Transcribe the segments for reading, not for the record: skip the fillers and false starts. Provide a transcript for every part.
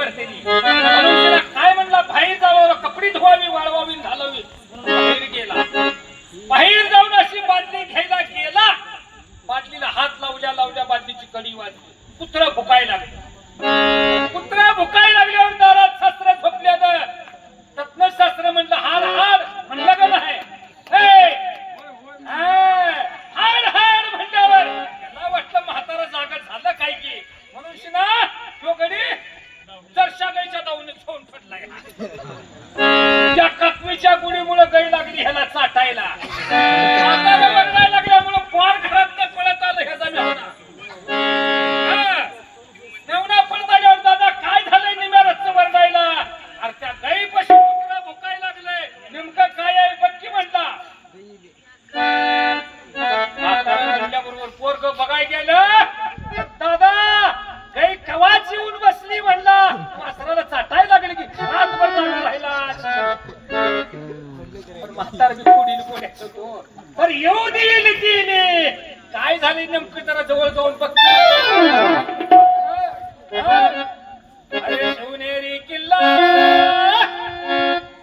करते मनुष्याला काय म्हणला बाहेर जावं कपडे धुवावी वाळवावी घालावी बाहेर गेला बाहेर जाऊन अशी बादली घ्यायला गेला बादलीला हात लावल्या लावल्या बादलीची कडी वाजली कुत्रा भुकायला लागला कुत्रा भुकायला लागल्यावर दारात शास्त्र झोपल्यानं तत्न शास्त्र म्हणलं हाड हाड म्हणलं का नाही हाड हाड म्हणल्यावर त्याला वाटलं म्हातारा जागा झालं काय की म्हणून ना तो गडी जरशागाईच्या दावणीत घेऊन पडलाय त्या ककवीच्या गुडीमुळे गाई लागली ह्याला चाटायला म्हातारा बघायला लागल्यामुळे पार घरात पळत आलं ह्याचा मेवणा मेवणा पळत आल्यावर दादा काय झालंय निम्या रस्ते वरडायला अरे त्या गाईपाशी कुत्रा भुकायला लागलंय नेमकं काय आहे बक्की म्हणता बरोबर पोरग बघाय गेलं दादा गाई कवाच येऊन बसली म्हणला वासराला चाटायला लागली की रातभर जागा राहिला पण म्हातार बी पुढील बोलायचं तो पण येऊ दिली तिने काय झाले नेमकं जरा जवळ जाऊन बघ अरे शिवनेरी किल्ला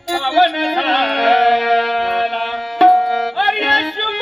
पावन झाला अरे शुभ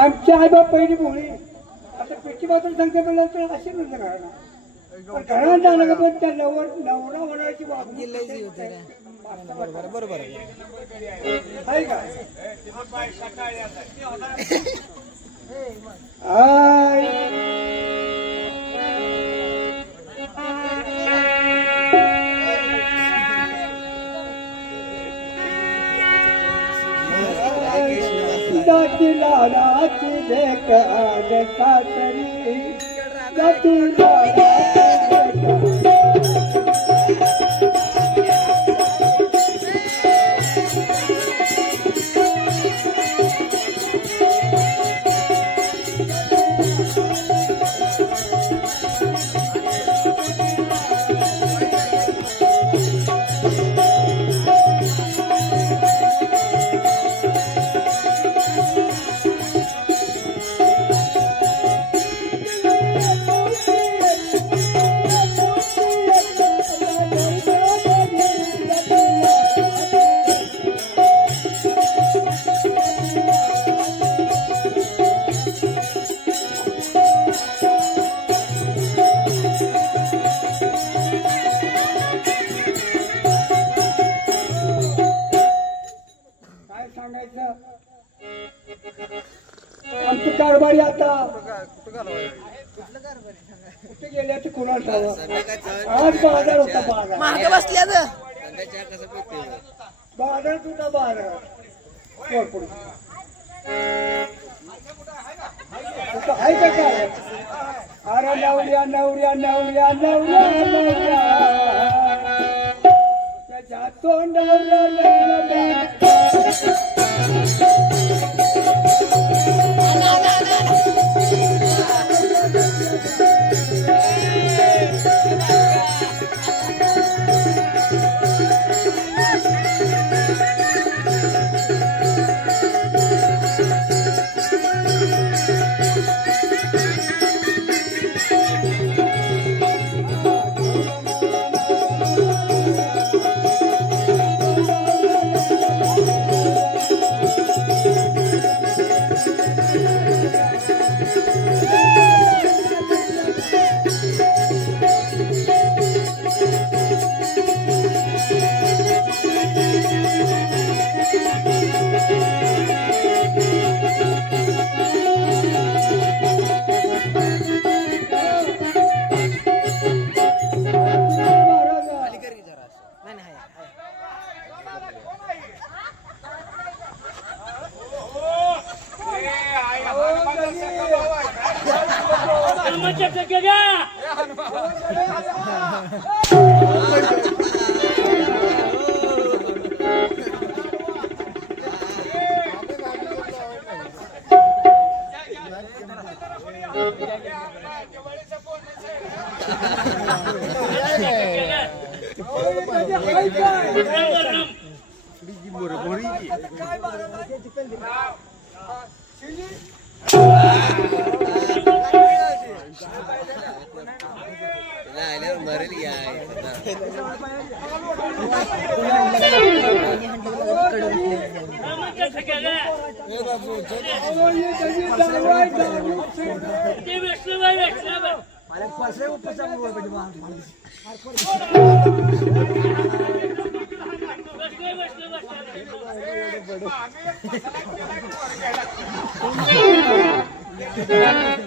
आमची आई बाप पहिली बोळी आता पेटी बाजूला सांगते म्हणलं तर अशी नव्हतं घराला घरात जाणं का पण त्या नवरा होण्याची बरोबर आहे का लालाची लेक आज सासरी जाती आमचं कारभारी आता कुठे गेले ते कुणाला आज बाजार होता बाजार बसल्या बाजारात होता बाजार आहे का काय अरे नवऱ्या नवऱ्या नवऱ्या नवऱ्या नवऱ्या त्याच्या तोंडावर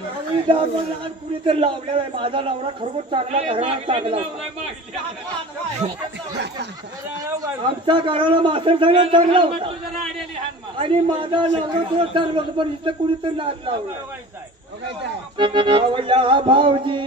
कुणी तर लावलेला आहे. माझा नवरा खरोखर चांगला घराला चांगला आमच्या घराला मास्तर सगळ्यात चांगला होता आणि माझा नवरा थोडा चांगला होता पण इथं कुणी तर नाच लावला भाऊजी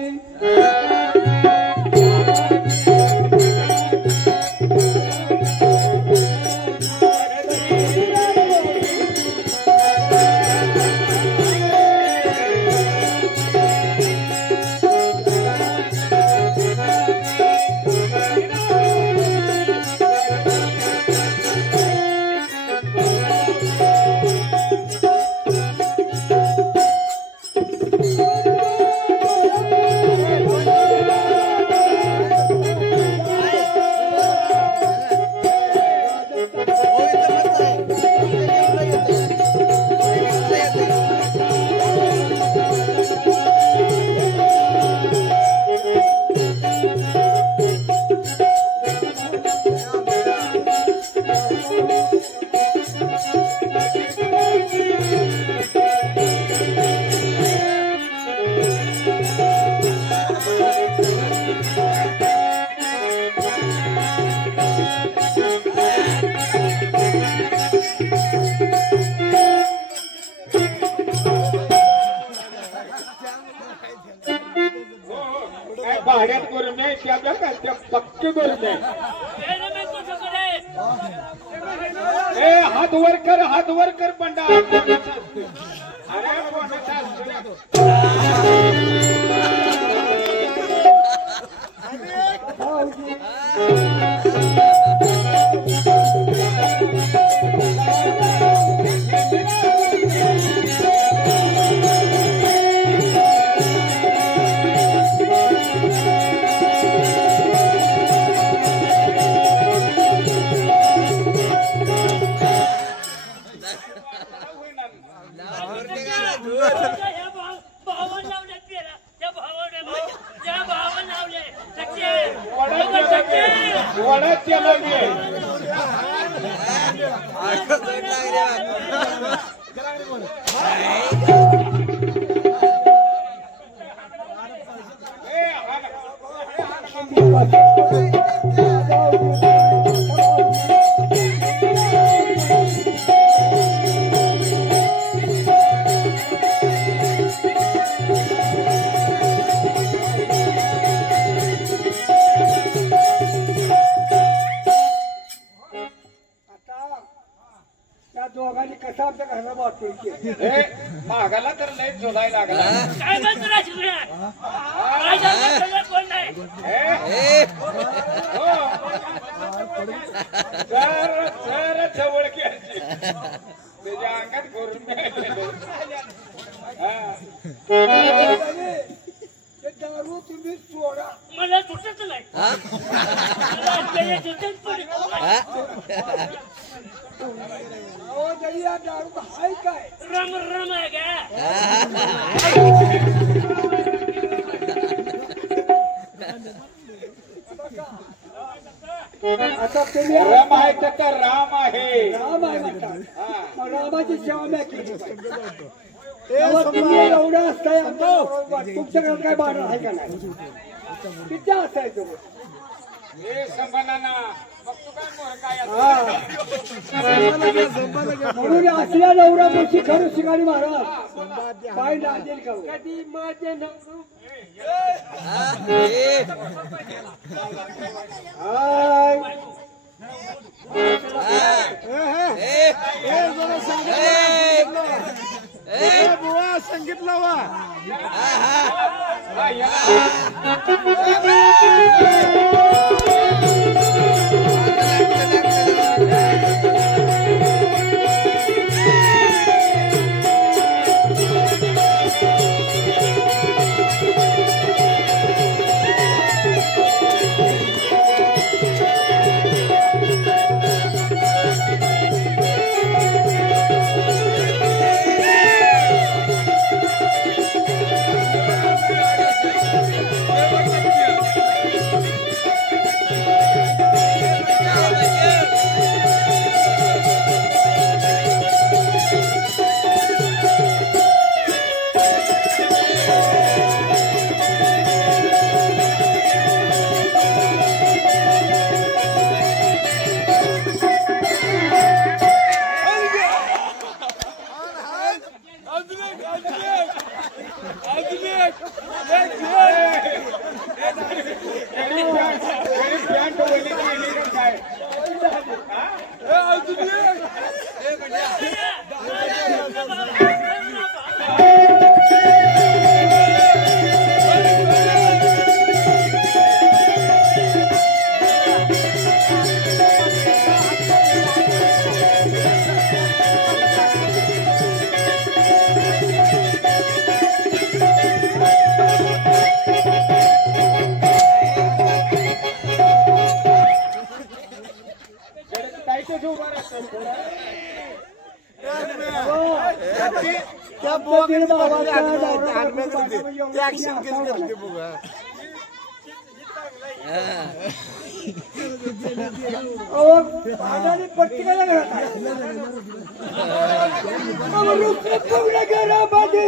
भाड्यात करून नाही त्या पक्के करून नाही. हात वर कर पंडा. अरे दोघांनी कसं आमच्या घराला वाटतोय मागाला तर लय झोलाय लागला. काय जवळ घ्यायची त्याच्या अंगात करून दारू तुम्ही सोडा मला सुटत नाही. दारू हाय काय रम रम आहे का. आता तुम्ही राम आहे तर राम आहे. राम आहे म्हणतात रामाची सेवा मी केली तुम्ही एवढं असताय. तुमच्या घरात काय भांडण आहे का नाही. किती असायचं म्हणून असल्या नवरा मोठी खरं शिकारी महाराज पाय नादेल का हो? कधी माझे नवरू हाय. संगीत लावा प्रत्येकाला घरामध्ये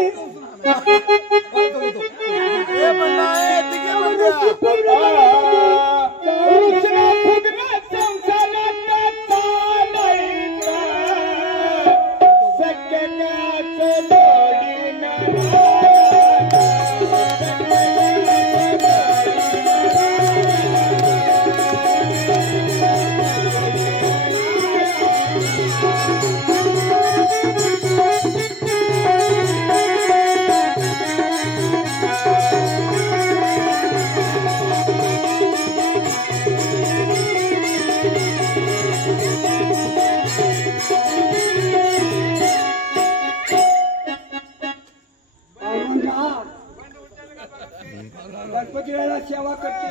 गणपतीला सेवा करते.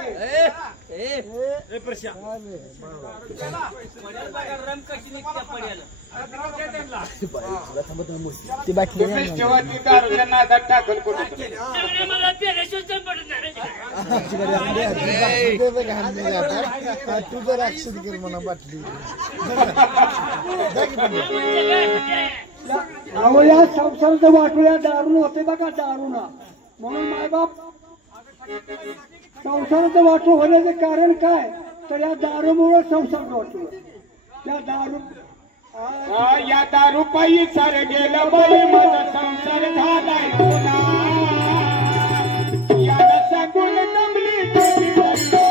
तुझं राक्षस गिर म्हणा बाटली अहो या संसाराचं वाटूया दारून होते बघा दारूना म्हणून मायबाप संसाराचं वाटू होण्याचं कारण काय तर या दारूमुळे संसार वाटू त्या दारू या दारू पायी सर गेलं बाई माझा संसार झालाय पुन्हा याला सांगून दमली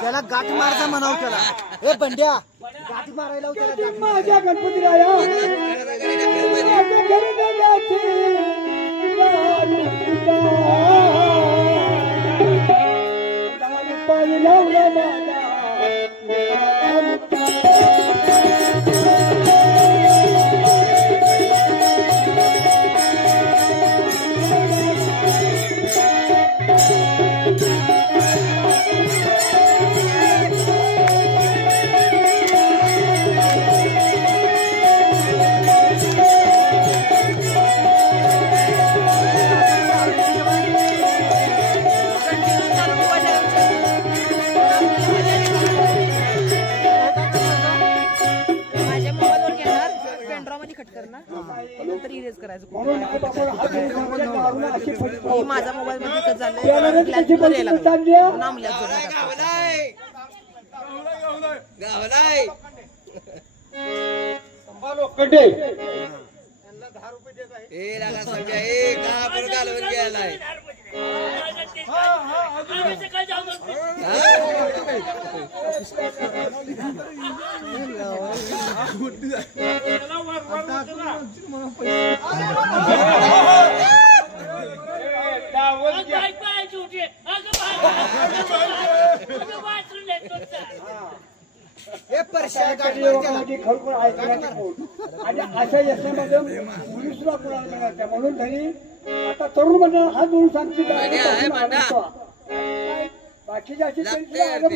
त्याला गाठ मारता म्हणाव त्याला ए बंड्या गाठ मारायला त्याला माझ्या गणपतीराया पाणी लावला माझा ना नंतर इरेज करायचं म्हणून आई बापाला हात जोडून दारूला अशी फटका ही माझा मोबाईल मध्ये कसं त्याला झालंय त्याची परिस्थिती चालली आहे. नामल्यात जोडण्यात कडे खरोखर ऐकण्याची पोट आणि अशा यशामध्ये मुली सुद्धा कुणाला मिळाल्या म्हणून त्यांनी आता तरुण मंडळ हात जोडून सांगते बाकीच्या अशी त्यांची आगम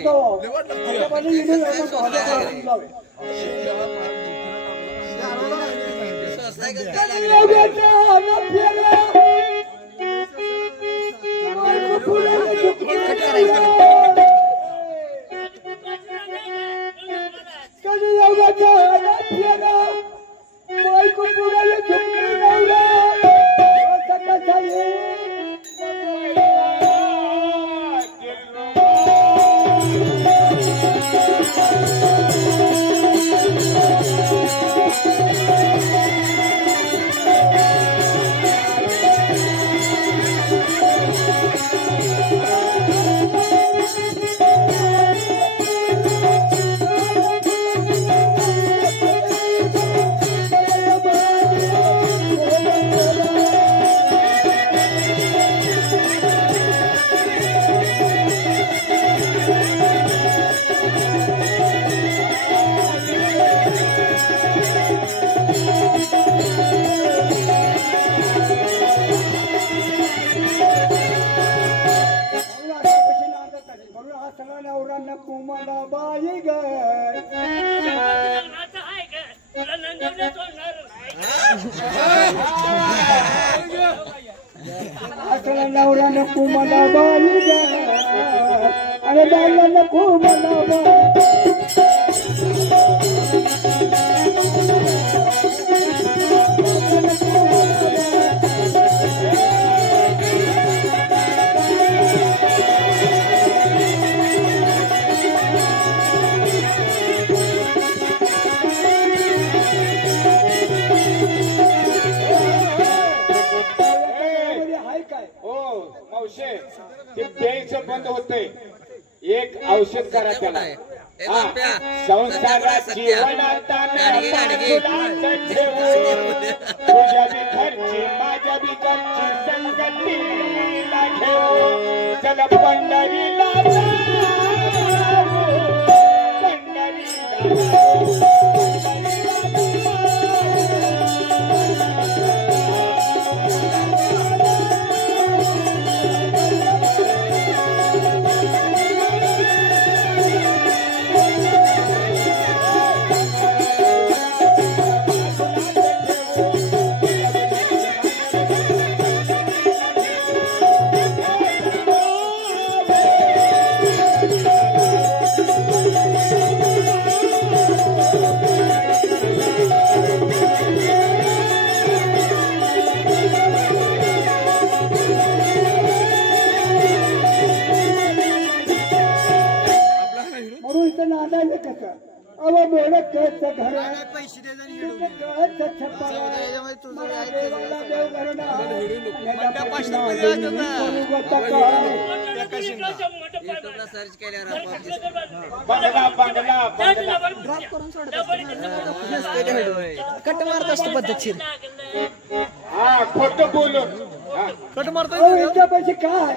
नवरा नको मला बाई ग अरे बाईला नको मला ते प्यायचं बंद होतंय एक औषध करा त्याला संसारात जीवनात तुझ्या बी घरची माझ्या बी घरची संगतीला घेऊ चला पंढरीला सर्च केल्यावर कट मारत असतो पद्धतशीर खोटं बोलून कट मारतो यांच्या पैसे काय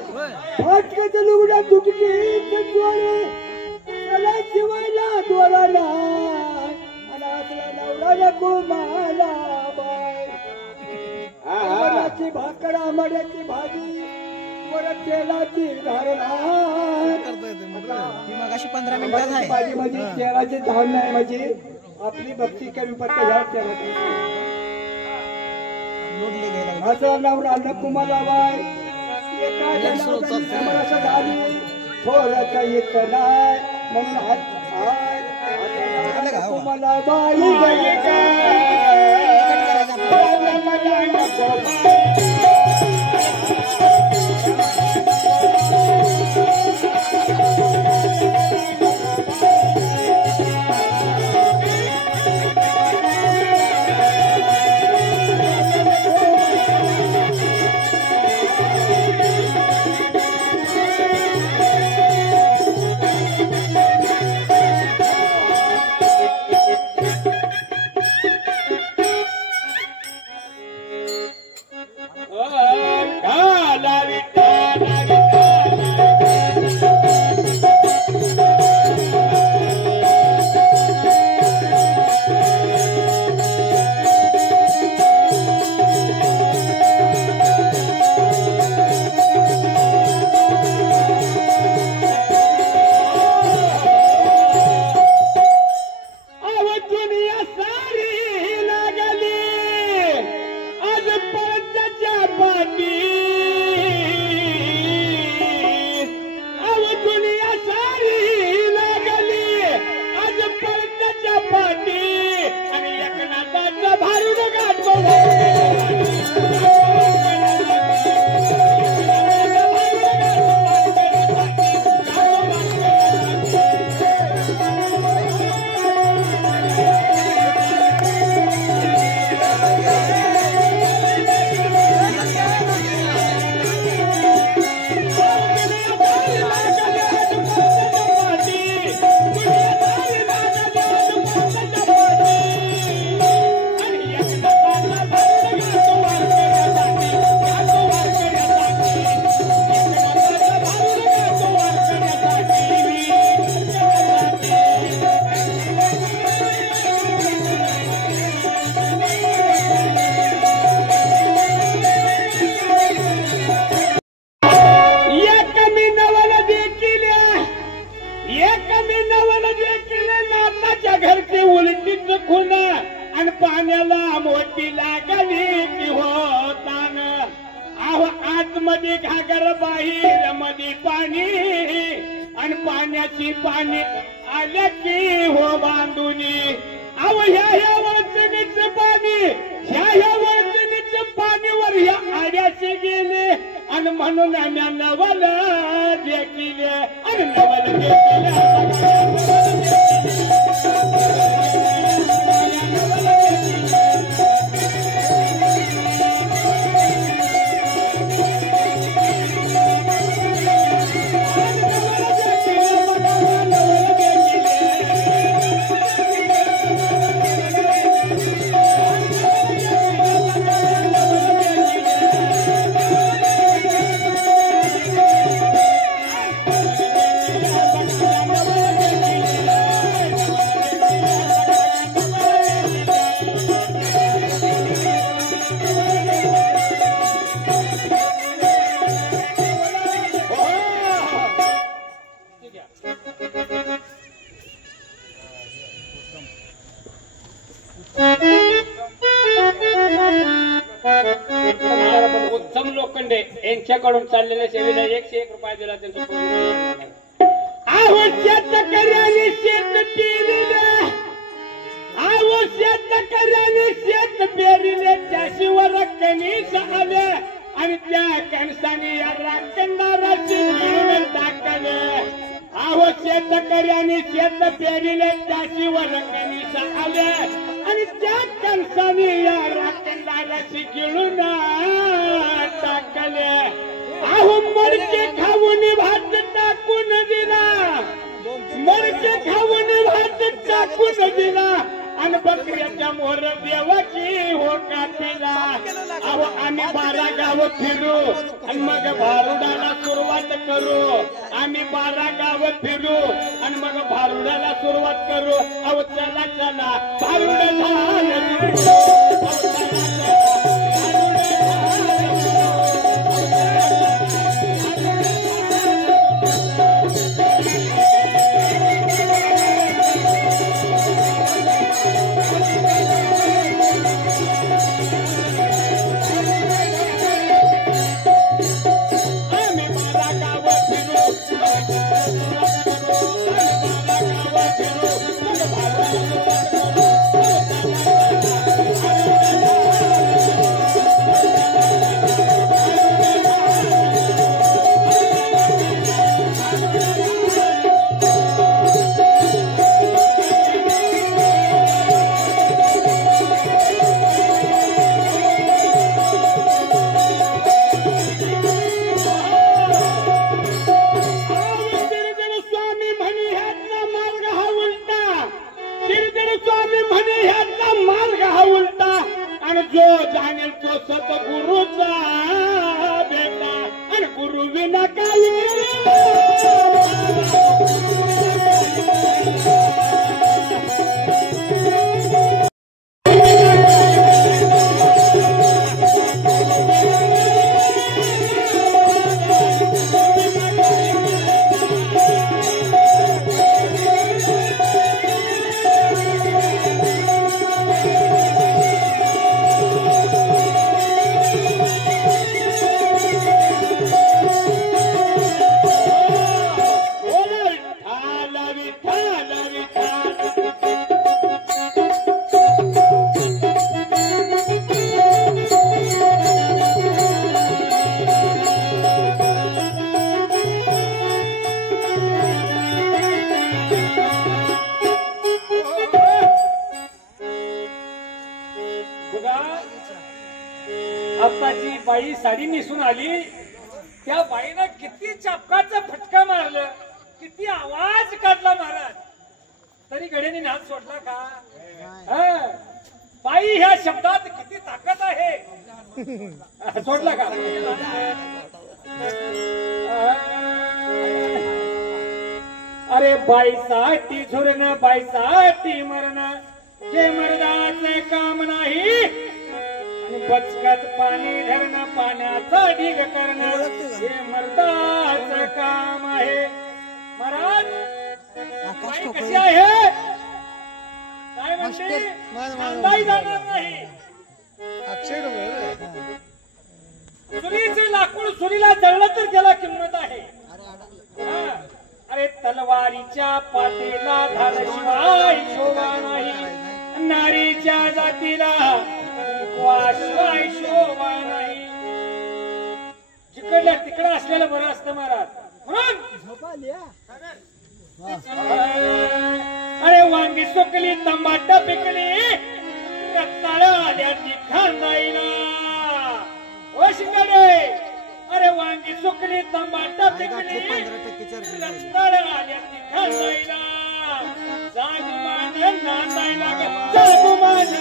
फाटक्याचं लुगड्या तुटकी त्याला शिवायला द्वाराला आणि आपला नवरा नको मला बाई भाकर आंबाड्याची भाजी वर तेलाची धारणा मगाशी 15 मिनिटात आहे भाजी माझी तेलाची धारण नाही माझी आपली भक्ती कमी पडते ह्या तेलात असं नवरा नको मला बाय समोर झाली थोडं येत नाही म्हणून हात मला बाई आणि पाण्याला मोठी लागली की होतान अहो आतमध्ये घागर बाहेर मध्ये पाणी आणि पाण्याची पाणी आल्या की हो बांधुनी अहो ह्या वळचणीचं पाणी ह्या वळचणीचं पाणीवर ह्या आड्याचे गेले आणि म्हणून आम्ही नवल देखील आणि नवल उत्तम लोखंडे यांच्याकडून चाललेल्या सेवेला 101 रुपये दिला त्यांचं शेतकऱ्याने शेत पेरले आहो शेतकऱ्याने शेत पेरले त्याशिवाय कणीस आले आणि त्या कणसाने या राखणाराची मिळून टाकले आहो शेतकऱ्याने शेत पेरले त्याशिवाय कणीस आले आणि त्या कणसाने या राखणाराची गिळून टाकले अहो मडके खाऊन भात टाकून दिला मडके खाऊन भात टाकून दिला आणि बकऱ्याच्या मोर देवाची हो कापीला अहो आम्ही 12 गाव फिरू आणि मग भारुडाला सुरुवात करू आम्ही 12 गाव फिरू आणि मग भारुडाला सुरुवात करू अहो चला चला भारुडाला जो जाणेल तो सद्गुरूचा बेटा आणि गुरु विना काही आत्ताची बाई साडी नेसून आली त्या बाईनं किती चापकाचा फटका मारलं किती आवाज काढला महाराज तरी गड्याने नाद सोडला का बाई ह्या शब्दात किती ताकद आहे सोडला का अरे बाईसाठी झुरण बाईसाठी मरण हे मर्दाचे काम नाही बचकत पाणी धरणं पाण्याचा ढीग करणं हे मर्दाचं काम आहे महाराज बाई कशी आहे काय म्हणजे खांदाही जाणार नाही. अक्षय सुरीचं लाकूड सुरीला जळलं तर त्याला किंमत आहे. हा. अरे तलवारीच्या पाठीला धारशिवाय शोभा नाही, नारीच्या जातीला वाशिवाय शोभा नाही. जिकडल्या तिकडं असलेलं बरं असतं महाराज. म्हणून अरे वांगी सुकली तंबाट पिकली रत्नाळ आल्या ती खांदाईला. ओ शिंगाडे, अरे वांगी सुकली तंबाट पिकली रत्नाळ आल्या ती खांदाईला. जागमान नांदायला जागमान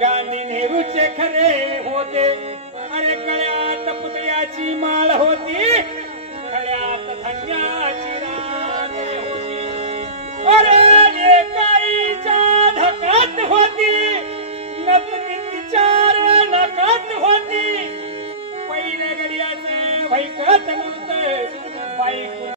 गांधी नेहरूचे खरे होते. अरे गळ्यात पुतळ्याची माळ होती, खळ्यात धान्याची रांग होती. अरे लेकाईच्या धकात होती, नतनी चार नकात होती. पहिल्या गडियाचे भैकत नव्हते बाई.